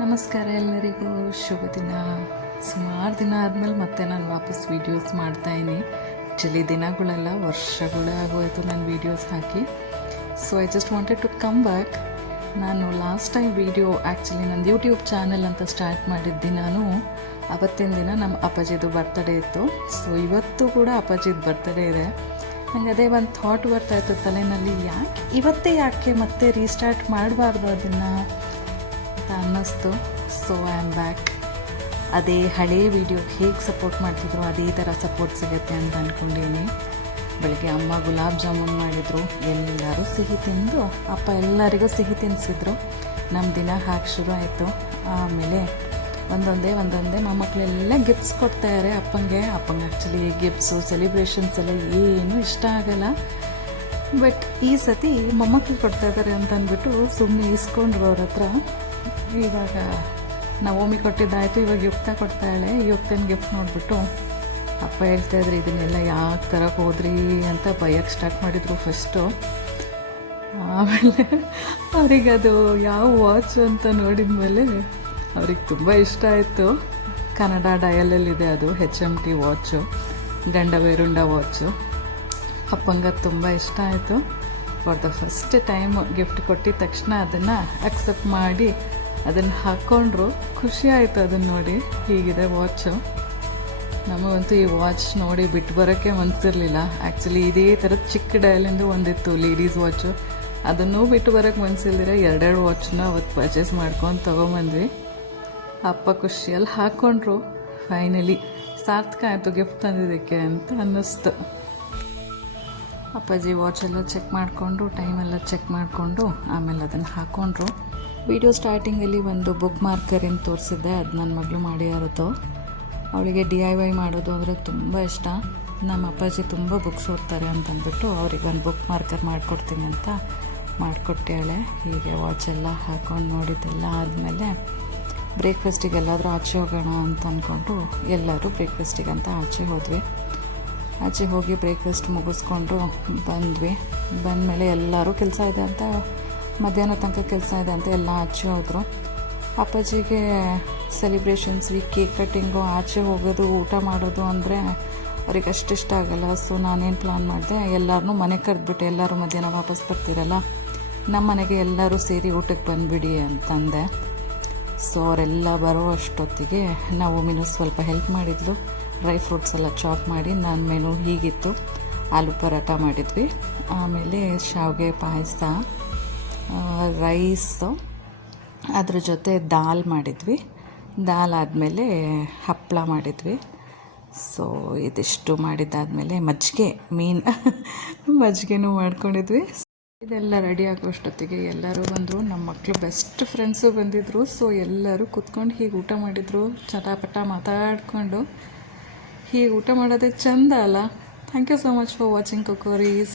ನಮಸ್ಕಾರ ಎಲ್ಲರಿಗೂ, ಶುಭ ದಿನ. ಸುಮಾರು ದಿನ ಆದಮೇಲೆ ಮತ್ತೆ ನಾನು ವಾಪಸ್ ವೀಡಿಯೋಸ್ ಮಾಡ್ತಾಯಿದ್ದೀನಿ. ಆ್ಯಕ್ಚುಲಿ ದಿನಗಳೆಲ್ಲ ವರ್ಷಗಳೇ ಆಗೋಯಿತು ನಾನು ವೀಡಿಯೋಸ್ ಹಾಕಿ. So I just wanted to come back. ನಾನು ಲಾಸ್ಟ್ ಟೈಮ್ ವೀಡಿಯೋ ಆ್ಯಕ್ಚುಲಿ ನನ್ನ ಯೂಟ್ಯೂಬ್ ಚಾನಲ್ ಅಂತ ಸ್ಟಾರ್ಟ್ ಮಾಡಿದ್ದೆ ನಾನು. ಅವತ್ತಿನ ದಿನ ನಮ್ಮ ಅಪ್ಪಾಜಿದು ಬರ್ತಡೇ ಇತ್ತು. ಸೊ ಇವತ್ತು ಕೂಡ ಅಪ್ಪಾಜಿದು ಬರ್ತಡೇ ಇದೆ. ನನಗೆ ಅದೇ ಒಂದು ಥಾಟ್ ಬರ್ತಾಯಿತ್ತು ತಲೆಯಲ್ಲಿ, ಯಾಕೆ ಮತ್ತೆ ರೀಸ್ಟಾರ್ಟ್ ಮಾಡಬಾರ್ದು ಅದನ್ನು ಅಂತ ಅನ್ನಿಸ್ತು. So I am back. ಅದೇ ಹಳೇ ವೀಡಿಯೋಗೆ ಹೇಗೆ ಸಪೋರ್ಟ್ ಮಾಡ್ತಿದ್ರು ಅದೇ ಥರ ಸಪೋರ್ಟ್ ಸಿಗುತ್ತೆ ಅಂತ ಅಂದ್ಕೊಂಡಿದ್ದೀನಿ. ಬೆಳಗ್ಗೆ ಅಮ್ಮ ಗುಲಾಬ್ ಜಾಮೂನ್ ಮಾಡಿದರು, ಎಲ್ಲರೂ ಸಿಹಿ ತಿಂದು, ಅಪ್ಪ ಎಲ್ಲರಿಗೂ ಸಿಹಿ ತಿನ್ನಿಸಿದ್ರು. ನಮ್ಮ ದಿನ ಹಾಕಿ ಶುರು ಆಯಿತು. ಆಮೇಲೆ ಒಂದೊಂದೇ ಮೊಮ್ಮಕ್ಕಳೆಲ್ಲ ಗಿಫ್ಟ್ಸ್ ಕೊಡ್ತಾಯಿದ್ದಾರೆ ಅಪ್ಪಂಗೆ ಆ್ಯಕ್ಚುಲಿ ಗಿಫ್ಟ್ಸು ಸೆಲಿಬ್ರೇಷನ್ಸ್ ಎಲ್ಲ ಏನೂ ಇಷ್ಟ ಆಗಲ್ಲ. ಬಟ್ ಈ ಸತಿ ಮೊಮ್ಮಕ್ಕಳು ಕೊಡ್ತಾಯಿದ್ದಾರೆ ಅಂತ ಅಂದ್ಬಿಟ್ಟು ಸುಮ್ಮನೆ ಇಸ್ಕೊಂಡ್ರು ಅವ್ರ ಹತ್ರ. ಇವಾಗ ನವೋಮಿ ಕೊಟ್ಟಿದ್ದಾಯಿತು, ಇವಾಗ ಯುಕ್ತ ಕೊಡ್ತಾಳೆ. ಯುಕ್ತನ ಗಿಫ್ಟ್ ನೋಡಿಬಿಟ್ಟು ಅಪ್ಪ ಹೇಳ್ತಾಯಿದ್ರು, ಇದನ್ನೆಲ್ಲ ಯಾಕೆ ತರಕ್ಕೆ ಹೋದ್ರಿ ಅಂತ ಬೈಯಕ್ಕೆ ಸ್ಟಾರ್ಟ್ ಮಾಡಿದರು ಫಸ್ಟು. ಆಮೇಲೆ ಅವರಿಗದು ಯಾವ ವಾಚ್ ಅಂತ ನೋಡಿದ ಮೇಲೆ ಅವ್ರಿಗೆ ತುಂಬ ಇಷ್ಟ ಆಯಿತು. ಕನ್ನಡ ಡಯಲಲ್ಲಿದೆ ಅದು, HMT ವಾಚು, ಗಂಡ ಬೇರುಂಡ ವಾಚು. ಅಪ್ಪಂಗೆ ತುಂಬ ಇಷ್ಟ ಆಯಿತು. For the first time gift ಕೊಟ್ಟಿದ ತಕ್ಷಣ ಅದನ್ನು ಅಕ್ಸೆಪ್ಟ್ ಮಾಡಿ ಅದನ್ನು ಹಾಕ್ಕೊಂಡ್ರು. ಖುಷಿ ಆಯಿತು ಅದನ್ನು ನೋಡಿ. ಹೀಗಿದೆ ವಾಚು. ನಮಗಂತೂ ಈ ವಾಚ್ ನೋಡಿ ಬಿಟ್ಟು ಬರೋಕ್ಕೆ ಮನಸ್ಸಿರಲಿಲ್ಲ. ಆ್ಯಕ್ಚುಲಿ ಇದೇ ಥರದ ಚಿಕ್ಕ ಡಯಲಿಂದು ಒಂದಿತ್ತು ಲೇಡೀಸ್ ವಾಚು, ಅದನ್ನೂ ಬಿಟ್ಟು ಬರೋಕ್ಕೆ ಮನಸ್ಸಿಲ್ದಿರ ಎರಡೆರಡು ವಾಚನ್ನ ಅವತ್ತು ಪರ್ಚೇಸ್ ಮಾಡ್ಕೊಂಡು ತೊಗೊಂಬಂದ್ವಿ. ಅಪ್ಪ ಖುಷಿಯಲ್ಲಿ ಹಾಕ್ಕೊಂಡ್ರು. ಫೈನಲಿ ಸಾರ್ಥಕ ಆಯಿತು ಗಿಫ್ಟ್ ತಂದಿದ್ದಕ್ಕೆ ಅಂತ ಅನ್ನಿಸ್ತು. ಅಪ್ಪಾಜಿ ವಾಚೆಲ್ಲ ಚೆಕ್ ಮಾಡಿಕೊಂಡು, ಟೈಮೆಲ್ಲ ಚೆಕ್ ಮಾಡಿಕೊಂಡು ಆಮೇಲೆ ಅದನ್ನು ಹಾಕ್ಕೊಂಡ್ರು. ವಿಡಿಯೋ ಸ್ಟಾರ್ಟಿಂಗಲ್ಲಿ ಒಂದು ಬುಕ್ ಮಾರ್ಕರಿಂದ ತೋರಿಸಿದ್ದೆ, ಅದು ನನ್ನ ಮಗಳು ಮಾಡಿರೋದು. ಅವಳಿಗೆ DIY ಮಾಡೋದು ಅಂದರೆ ತುಂಬ ಇಷ್ಟ. ನಮ್ಮ ಅಪ್ಪಾಜಿ ತುಂಬ ಬುಕ್ಸ್ ಓದ್ತಾರೆ ಅಂತಂದ್ಬಿಟ್ಟು ಅವ್ರಿಗೆ ಒಂದು ಬುಕ್ ಮಾರ್ಕರ್ ಮಾಡಿಕೊಡ್ತೀನಿ ಅಂತ ಮಾಡಿಕೊಟ್ಟೇಳೆ. ಹೀಗೆ ವಾಚೆಲ್ಲ ಹಾಕ್ಕೊಂಡು ನೋಡಿದ್ದೆಲ್ಲ ಆದಮೇಲೆ ಬ್ರೇಕ್ಫಾಸ್ಟಿಗೆ ಎಲ್ಲಾದರೂ ಆಚೆ ಹೋಗೋಣ ಅಂತ ಅಂದ್ಕೊಂಡು ಎಲ್ಲರೂ ಬ್ರೇಕ್ಫಾಸ್ಟಿಗಂತ ಆಚೆ ಹೋದ್ವಿ. ಆಚೆ ಹೋಗಿ ಬ್ರೇಕ್ಫಾಸ್ಟ್ ಮುಗಿಸ್ಕೊಂಡು ಬಂದಮೇಲೆ ಎಲ್ಲರೂ ಕೆಲಸ ಇದೆ ಅಂತ, ಮಧ್ಯಾಹ್ನ ತನಕ ಕೆಲಸ ಇದೆ ಅಂತ ಎಲ್ಲ ಆಚೆ ಹೋದರು. ಅಪ್ಪಾಜಿಗೆ ಸೆಲಿಬ್ರೇಷನ್ಸ್, ಈ ಕೇಕ್ ಕಟ್ಟಿಂಗು, ಆಚೆ ಹೋಗೋದು, ಊಟ ಮಾಡೋದು ಅಂದರೆ ಅವ್ರಿಗೆ ಅಷ್ಟಿಷ್ಟ ಆಗಲ್ಲ. ಸೊ ನಾನೇನು ಪ್ಲ್ಯಾನ್ ಮಾಡಿದೆ, ಎಲ್ಲರನ್ನೂ ಮನೆಗೆ ಕರೆದ್ಬಿಟ್ಟು, ಎಲ್ಲರೂ ಮಧ್ಯಾಹ್ನ ವಾಪಸ್ ಬರ್ತಿರಲ್ಲ, ನಮ್ಮ ಮನೆಗೆ ಎಲ್ಲರೂ ಸೇರಿ ಊಟಕ್ಕೆ ಬಂದುಬಿಡಿ ಅಂತಂದೆ. ಸೊ ಅವರೆಲ್ಲ ಬರೋ ಅಷ್ಟೊತ್ತಿಗೆ ನಾವು ಮೆನು ಸ್ವಲ್ಪ ಹೆಲ್ಪ್ ಮಾಡಿದ್ಲು. ಡ್ರೈ ಫ್ರೂಟ್ಸ್ ಎಲ್ಲ ಚಾಪ್ ಮಾಡಿ. ನನ್ನ ಮೆನು ಹೀಗಿತ್ತು: ಆಲೂ ಪರಾಟ ಮಾಡಿದ್ವಿ, ಆಮೇಲೆ ಶಾವಿಗೆ ಪಾಯಸ, ರೈಸು, ಅದ್ರ ಜೊತೆ ದಾಲ್ ಮಾಡಿದ್ವಿ. ದಾಲ್ ಆದಮೇಲೆ ಹಪ್ಪಳ ಮಾಡಿದ್ವಿ. ಸೊ ಇದಿಷ್ಟು ಮಾಡಿದ್ದಾದಮೇಲೆ ಮಜ್ಜಿಗೆ, ಮಜ್ಜಿಗೆನೂ ಮಾಡ್ಕೊಂಡಿದ್ವಿ. ಇದೆಲ್ಲ ರೆಡಿ ಆಗೋಷ್ಟೊತ್ತಿಗೆ ಎಲ್ಲರೂ ಬಂದರು. ನಮ್ಮ ಮಕ್ಕಳು ಬೆಸ್ಟ್ ಫ್ರೆಂಡ್ಸು ಬಂದಿದ್ದರು. ಸೊ ಎಲ್ಲರೂ ಕೂತ್ಕೊಂಡು ಹೀಗೆ ಊಟ ಮಾಡಿದರು, ಚಟಾಪಟ ಮಾತಾಡಿಕೊಂಡು. ಹೀಗೆ ಊಟ ಮಾಡೋದೇ ಚೆಂದ ಅಲ್ಲ. Thank you so much for watching ಕೊಕೋರೀಸ್.